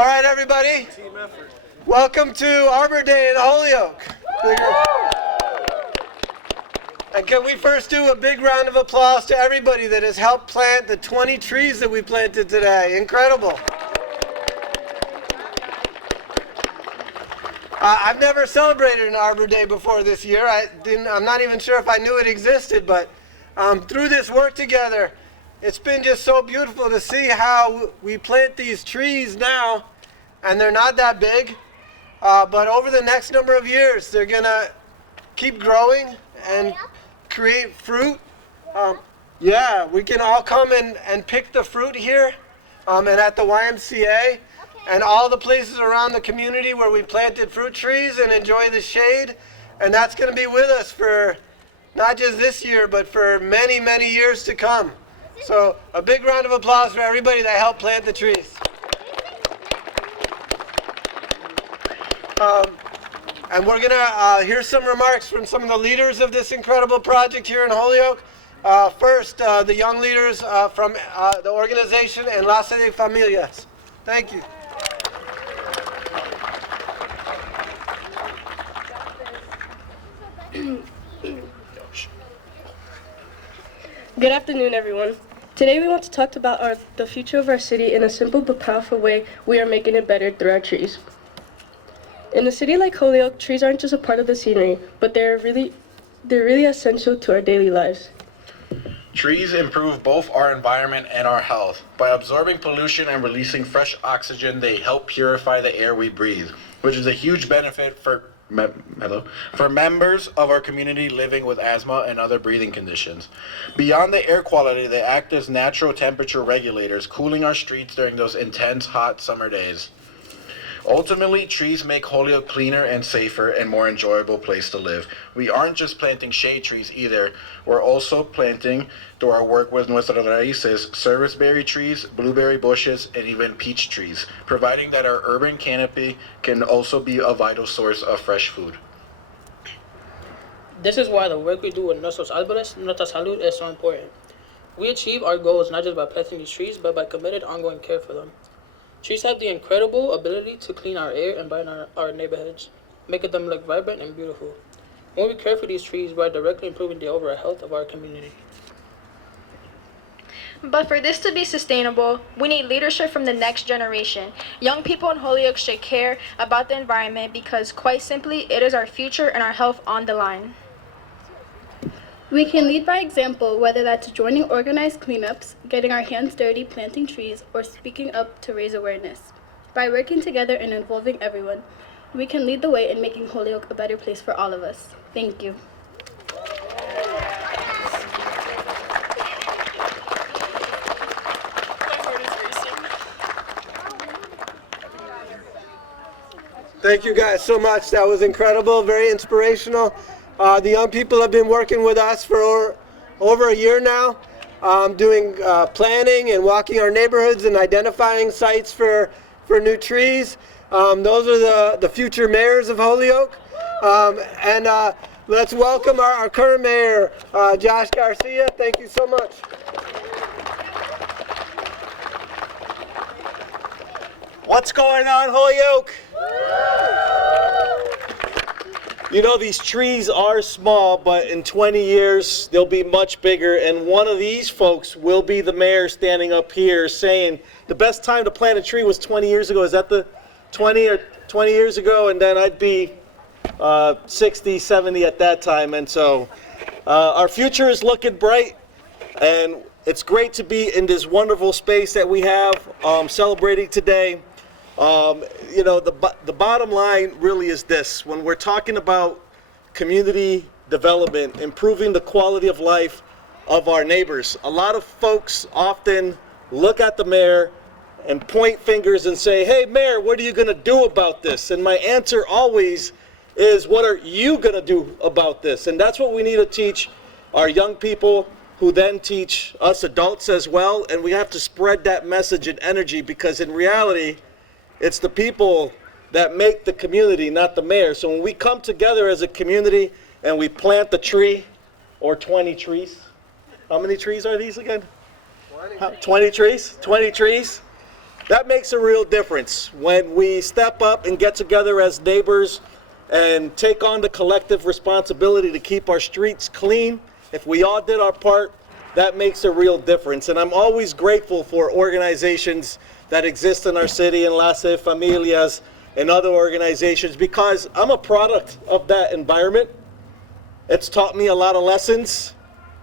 All right, everybody. Team effort. Welcome to Arbor Day in Holyoke. And can we first do a big round of applause to everybody that has helped plant the 20 trees that we planted today. Incredible. I've never celebrated an Arbor Day before this year. I'm not even sure if I knew it existed, but through this work together, it's been just so beautiful to see how we plant these trees now, and they're not that big, but over the next number of years, they're gonna keep growing and create fruit. Yeah, we can all come and pick the fruit here and at the YMCA and all the places around the community where we planted fruit trees and enjoy the shade. And that's gonna be with us for not just this year, but for many, many years to come. So a big round of applause for everybody that helped plant the trees. And we're gonna hear some remarks from some of the leaders of this incredible project here in Holyoke. First, the young leaders from the organization Enlace de Familias. Thank you. Good afternoon, everyone. Today we want to talk about the future of our city in a simple but powerful way. We are making it better through our trees. In a city like Holyoke, trees aren't just a part of the scenery, but they're really essential to our daily lives. Trees improve both our environment and our health. By absorbing pollution and releasing fresh oxygen, they help purify the air we breathe, which is a huge benefit for members of our community living with asthma and other breathing conditions. Beyond the air quality, they act as natural temperature regulators, cooling our streets during those intense hot summer days. Ultimately, trees make Holyoke cleaner and safer and more enjoyable place to live. We aren't just planting shade trees either. We're also planting, through our work with Nuestras Raíces, serviceberry trees, blueberry bushes, and even peach trees, providing that our urban canopy can also be a vital source of fresh food. This is why the work we do with Nuestros Árboles, Nuestra Salud is so important. We achieve our goals not just by planting these trees, but by committed ongoing care for them. Trees have the incredible ability to clean our air and brighten our neighborhoods, making them look vibrant and beautiful. When we care for these trees, we are directly improving the overall health of our community. But for this to be sustainable, we need leadership from the next generation. Young people in Holyoke should care about the environment because, quite simply, it is our future and our health on the line. We can lead by example, whether that's joining organized cleanups, getting our hands dirty planting trees, or speaking up to raise awareness. By working together and involving everyone, we can lead the way in making Holyoke a better place for all of us. Thank you. Thank you guys so much. That was incredible, very inspirational. The young people have been working with us for over a year now, doing planning and walking our neighborhoods and identifying sites for new trees. Those are the future mayors of Holyoke. And let's welcome our current mayor, Josh García. Thank you so much. What's going on, Holyoke? You know, these trees are small, but in 20 years, they'll be much bigger. And one of these folks will be the mayor standing up here saying the best time to plant a tree was 20 years ago. Is that the 20 years ago? And then I'd be 60, 70 at that time. And so our future is looking bright. And it's great to be in this wonderful space that we have celebrating today. You know, the bottom line really is this. When we're talking about community development, improving the quality of life of our neighbors, a lot of folks often look at the mayor and point fingers and say, hey, mayor, what are you going to do about this? And my answer always is, what are you going to do about this? And that's what we need to teach our young people, who then teach us adults as well. And we have to spread that message and energy, because in reality, it's the people that make the community, not the mayor. So when we come together as a community and we plant the tree, or 20 trees. How many trees are these again? 20 trees? 20 trees. That makes a real difference when we step up and get together as neighbors and take on the collective responsibility to keep our streets clean. If we all did our part, that makes a real difference. And I'm always grateful for organizations that exist in our city, Enlace de Familias and other organizations, because I'm a product of that environment. It's taught me a lot of lessons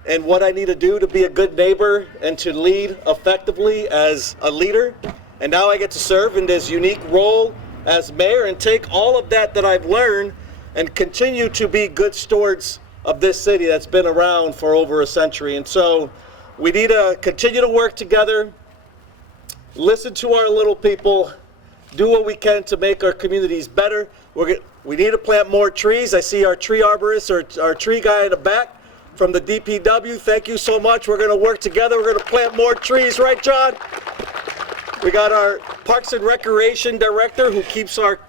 and what I need to do to be a good neighbor and to lead effectively as a leader. And now I get to serve in this unique role as mayor and take all of that I've learned and continue to be good stewards of this city that's been around for over a century. And so we need to continue to work together, listen to our little people, do what we can to make our communities better. We need to plant more trees. I see our tree arborist or our tree guy in the back from the DPW. Thank you so much. We're going to work together. We're going to plant more trees, right, John? We got our Parks and Recreation Director who keeps our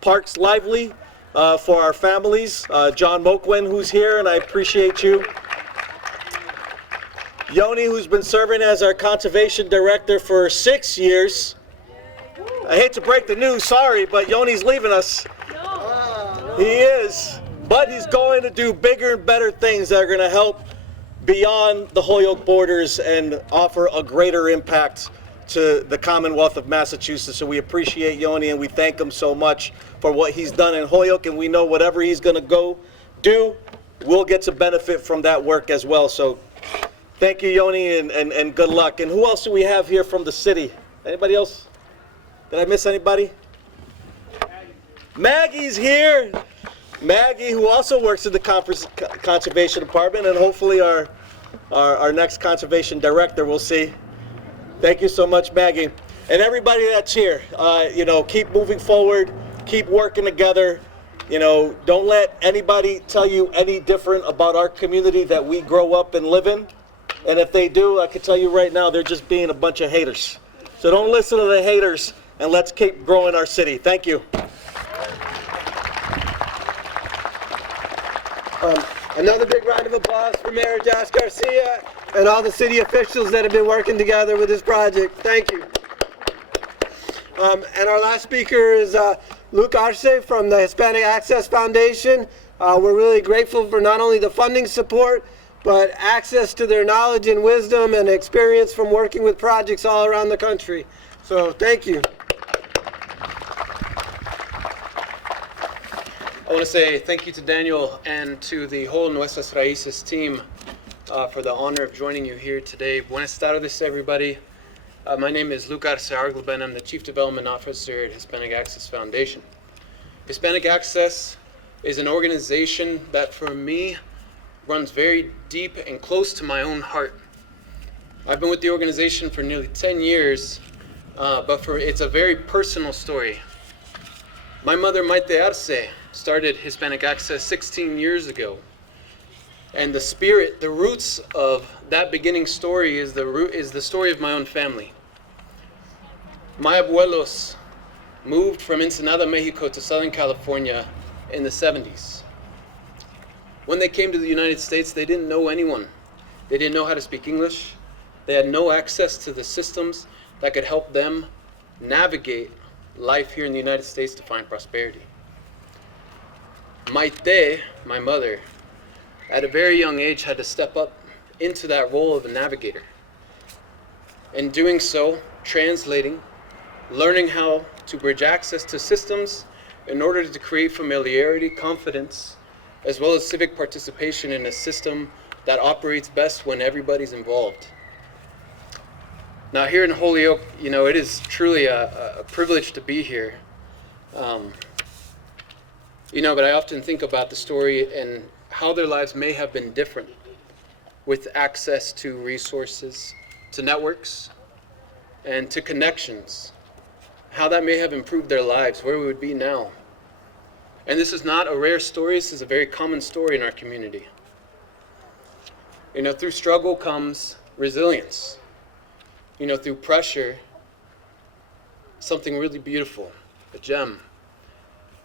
parks lively for our families, John Moquin, who's here, and I appreciate you. Yoni, who's been serving as our Conservation Director for 6 years. I hate to break the news, sorry, but Yoni's leaving us. He is, but he's going to do bigger and better things that are going to help beyond the Holyoke borders and offer a greater impact to the Commonwealth of Massachusetts. So we appreciate Yoni and we thank him so much for what he's done in Holyoke, and we know whatever he's going to go do, we'll get to benefit from that work as well. So thank you, Yoni, and good luck. And who else do we have here from the city? Anybody else? Did I miss anybody? Maggie's here. Maggie, who also works in the Conservation Department, and hopefully our next Conservation Director, we'll see. Thank you so much, Maggie. And everybody that's here, keep moving forward, keep working together. Don't let anybody tell you any different about our community that we grow up and live in. And if they do, I can tell you right now, they're just being a bunch of haters. So don't listen to the haters, and let's keep growing our city. Thank you. Another big round of applause for Mayor Josh Garcia and all the city officials that have been working together with this project. Thank you. And our last speaker is Luke Arce from the Hispanic Access Foundation. We're really grateful for not only the funding support, but access to their knowledge and wisdom and experience from working with projects all around the country. So thank you. I want to say thank you to Daniel and to the whole Nuestras Raíces team for the honor of joining you here today. Buenas tardes, everybody. My name is Luke Arce Argleben. I'm the Chief Development Officer at Hispanic Access Foundation. Hispanic Access is an organization that, for me, runs very deep and close to my own heart. I've been with the organization for nearly 10 years, but it's a very personal story. My mother, Maite Arce, started Hispanic Access 16 years ago. And the spirit, the roots of that beginning story is the story of my own family. My abuelos moved from Ensenada, Mexico to Southern California in the 70s. When they came to the United States, they didn't know anyone. They didn't know how to speak English. They had no access to the systems that could help them navigate life here in the United States to find prosperity. Maite, my mother, at a very young age had to step up into that role of a navigator. In doing so, translating, learning how to bridge access to systems in order to create familiarity, confidence, as well as civic participation in a system that operates best when everybody's involved. Now here in Holyoke, it is truly a privilege to be here. But I often think about the story and how their lives may have been different with access to resources, to networks, and to connections. How that may have improved their lives, where we would be now. And this is not a rare story, this is a very common story in our community. Through struggle comes resilience. Through pressure, something really beautiful, a gem.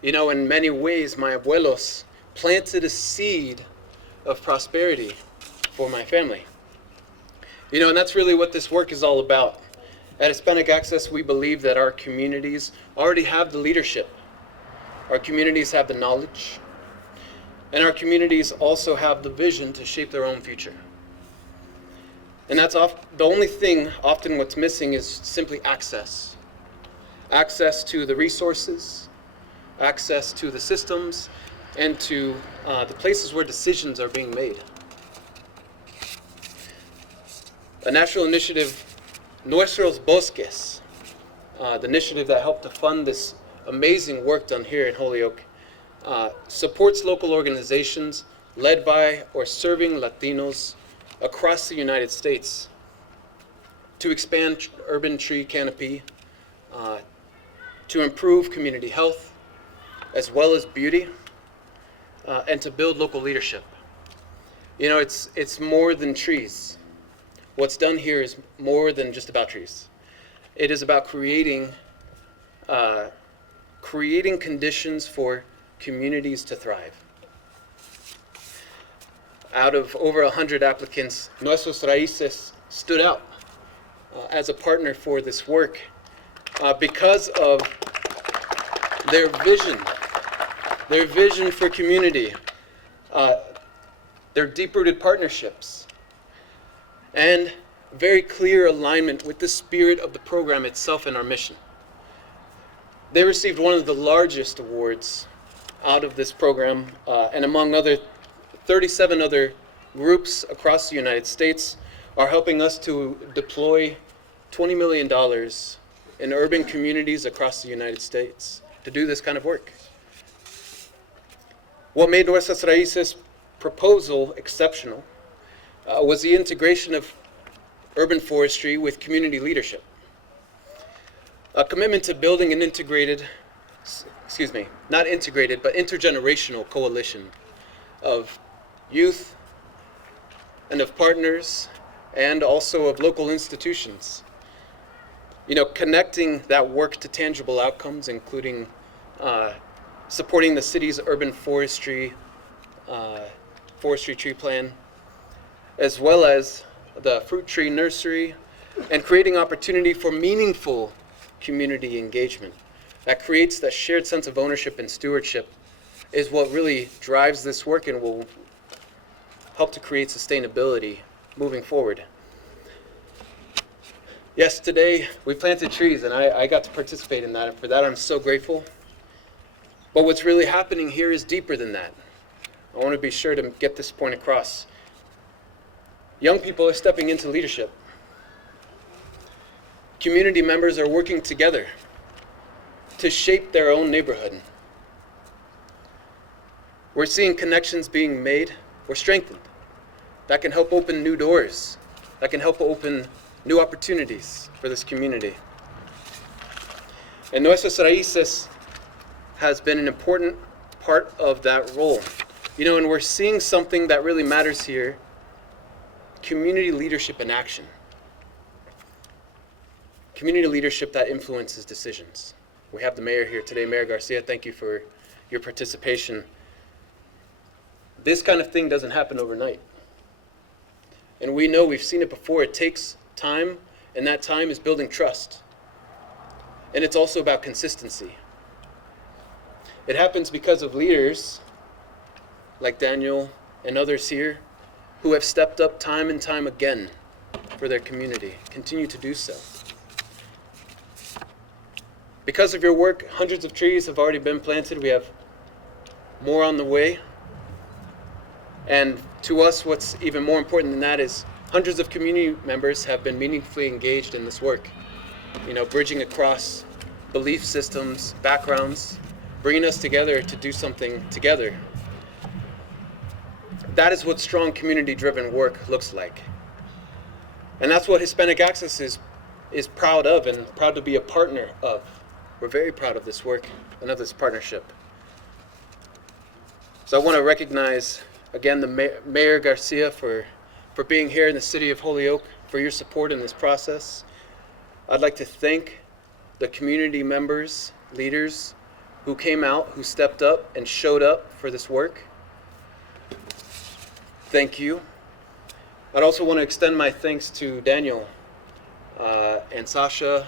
In many ways, my abuelos planted a seed of prosperity for my family. And that's really what this work is all about. At Hispanic Access, we believe that our communities already have the leadership. Our communities have the knowledge. And our communities also have the vision to shape their own future. And that's the only thing often what's missing is simply access. Access to the resources, access to the systems, and to the places where decisions are being made. A national initiative, Nuestros Bosques, the initiative that helped to fund this amazing work done here in Holyoke, supports local organizations led by or serving Latinos across the United States to expand urban tree canopy, to improve community health, as well as beauty, and to build local leadership. You know, it's more than trees. What's done here is more than just about trees. It is about creating conditions for communities to thrive. Out of over 100 applicants, Nuestras Raíces stood out as a partner for this work because of their vision for community, their deep-rooted partnerships, and very clear alignment with the spirit of the program itself and our mission. They received one of the largest awards out of this program, and among other 37 other groups across the United States are helping us to deploy $20 million in urban communities across the United States to do this kind of work. What made Nuestras Raíces proposal exceptional was the integration of urban forestry with community leadership. A commitment to building an not integrated, but intergenerational coalition of youth and of partners and also of local institutions. You know, connecting that work to tangible outcomes, including supporting the city's urban forestry tree plan, as well as the fruit tree nursery, and creating opportunity for meaningful community engagement that creates that shared sense of ownership and stewardship is what really drives this work and will help to create sustainability moving forward. Yes, today we planted trees and I got to participate in that, and for that I'm so grateful. But what's really happening here is deeper than that. I want to be sure to get this point across. Young people are stepping into leadership. Community members are working together to shape their own neighborhood. We're seeing connections being made or strengthened that can help open new doors, that can help open new opportunities for this community. And Nuestras Raíces has been an important part of that role. You know, and we're seeing something that really matters here: community leadership in action. Community leadership that influences decisions. We have the mayor here today, Mayor García. Thank you for your participation. This kind of thing doesn't happen overnight. And we know, we've seen it before, it takes time, and that time is building trust. And it's also about consistency. It happens because of leaders like Daniel and others here who have stepped up time and time again for their community, continue to do so. Because of your work, hundreds of trees have already been planted. We have more on the way. And to us, what's even more important than that is hundreds of community members have been meaningfully engaged in this work. You know, bridging across belief systems, backgrounds, bringing us together to do something together. That is what strong community-driven work looks like. And that's what Hispanic Access is proud of and proud to be a partner of. We're very proud of this work and of this partnership. So I want to recognize again the Mayor Garcia for being here in the city of Holyoke, for your support in this process. I'd like to thank the community members, leaders who came out, who stepped up and showed up for this work. Thank you. I'd also want to extend my thanks to Daniel and and Sasha,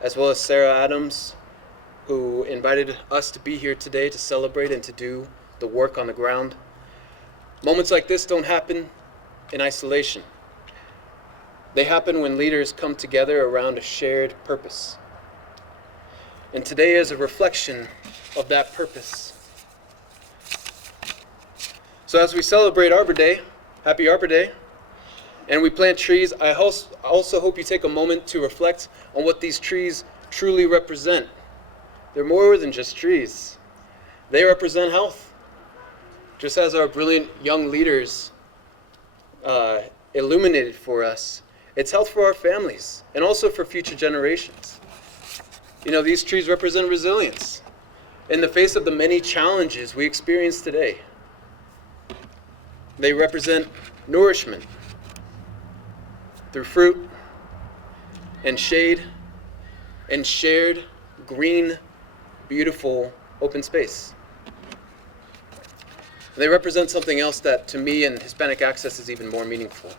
as well as Sarah Adams, who invited us to be here today to celebrate and to do the work on the ground. Moments like this don't happen in isolation. They happen when leaders come together around a shared purpose. And today is a reflection of that purpose. So as we celebrate Arbor Day, happy Arbor Day, and we plant trees, I also hope you take a moment to reflect on what these trees truly represent. They're more than just trees. They represent health. Just as our brilliant young leaders illuminated for us, it's health for our families and also for future generations. You know, these trees represent resilience in the face of the many challenges we experience today. They represent nourishment through fruit and shade and shared green, beautiful open space. They represent something else that to me and Hispanic Access is even more meaningful.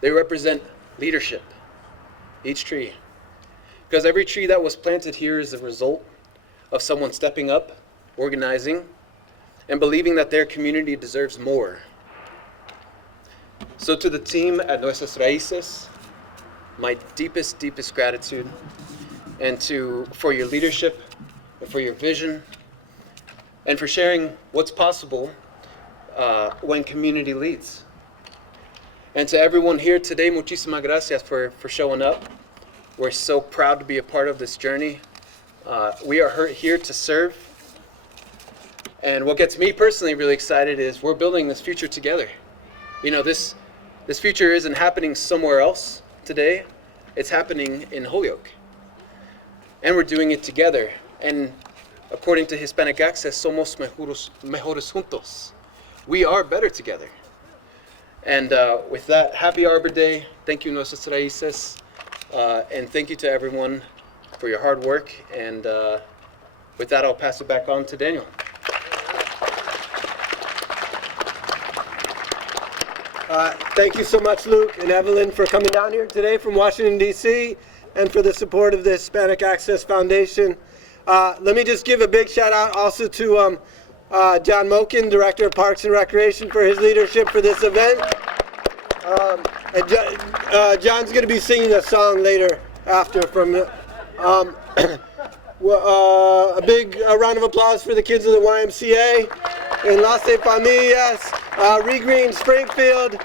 They represent leadership, each tree. Because every tree that was planted here is a result of someone stepping up, organizing, and believing that their community deserves more. So to the team at Nuestras Raíces, my deepest, deepest gratitude, and for your leadership, and for your vision, and for sharing what's possible when community leads. And to everyone here today, muchísimas gracias for showing up. We're so proud to be a part of this journey. We are here to serve. And what gets me personally really excited is we're building this future together. You know, this future isn't happening somewhere else today. It's happening in Holyoke. And we're doing it together. And according to Hispanic Access, somos mejores juntos. We are better together. And with that, happy Arbor Day. Thank you, Nuestras Raíces. And thank you to everyone for your hard work. And with that, I'll pass it back on to Daniel. Thank you so much, Luke and Evelyn, for coming down here today from Washington, D.C., and for the support of the Hispanic Access Foundation. Let me just give a big shout out also to John Moken, Director of Parks and Recreation, for his leadership for this event. John's going to be singing a song later after from a big round of applause for the kids of the YMCA, Enlace de Familias, Regreen Springfield,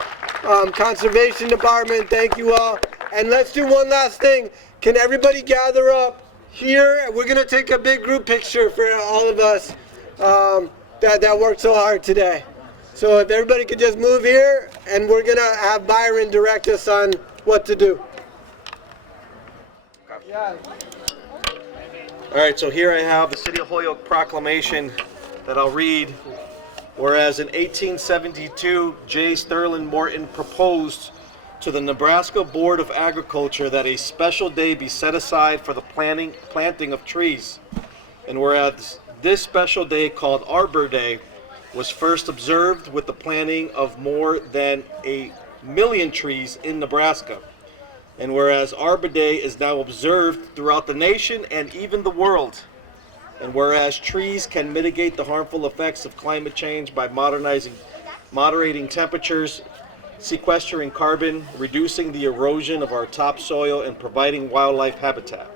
Conservation Department, thank you all. And let's do one last thing. Can everybody gather up here? We're going to take a big group picture for all of us that worked so hard today. So if everybody could just move here, and we're going to have Byron direct us on what to do. All right, so here I have the City of Holyoke proclamation that I'll read. Whereas in 1872, J. Sterling Morton proposed to the Nebraska Board of Agriculture that a special day be set aside for the planting of trees. And whereas this special day, called Arbor Day, was first observed with the planting of more than 1 million trees in Nebraska. And whereas Arbor Day is now observed throughout the nation and even the world. And whereas trees can mitigate the harmful effects of climate change by moderating temperatures, sequestering carbon, reducing the erosion of our topsoil, and providing wildlife habitat.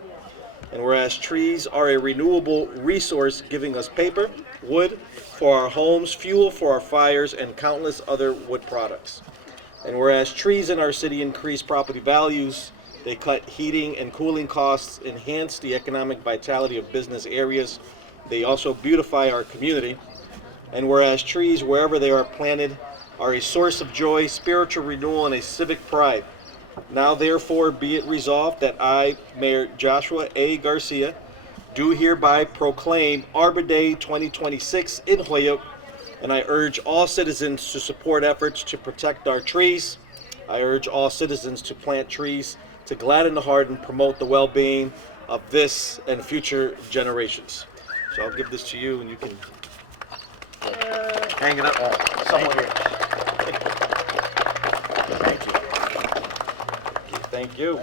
And whereas trees are a renewable resource, giving us paper, wood for our homes, fuel for our fires, and countless other wood products. And whereas trees in our city increase property values, they cut heating and cooling costs, enhance the economic vitality of business areas. They also beautify our community. And whereas trees, wherever they are planted, are a source of joy, spiritual renewal, and a civic pride. Now therefore be it resolved that I, Mayor Joshua A. Garcia, do hereby proclaim Arbor Day 2026 in Holyoke, and I urge all citizens to support efforts to protect our trees. I urge all citizens to plant trees to gladden the heart and promote the well-being of this and future generations. So I'll give this to you, and you can hang it up somewhere. Thank you. Thank you.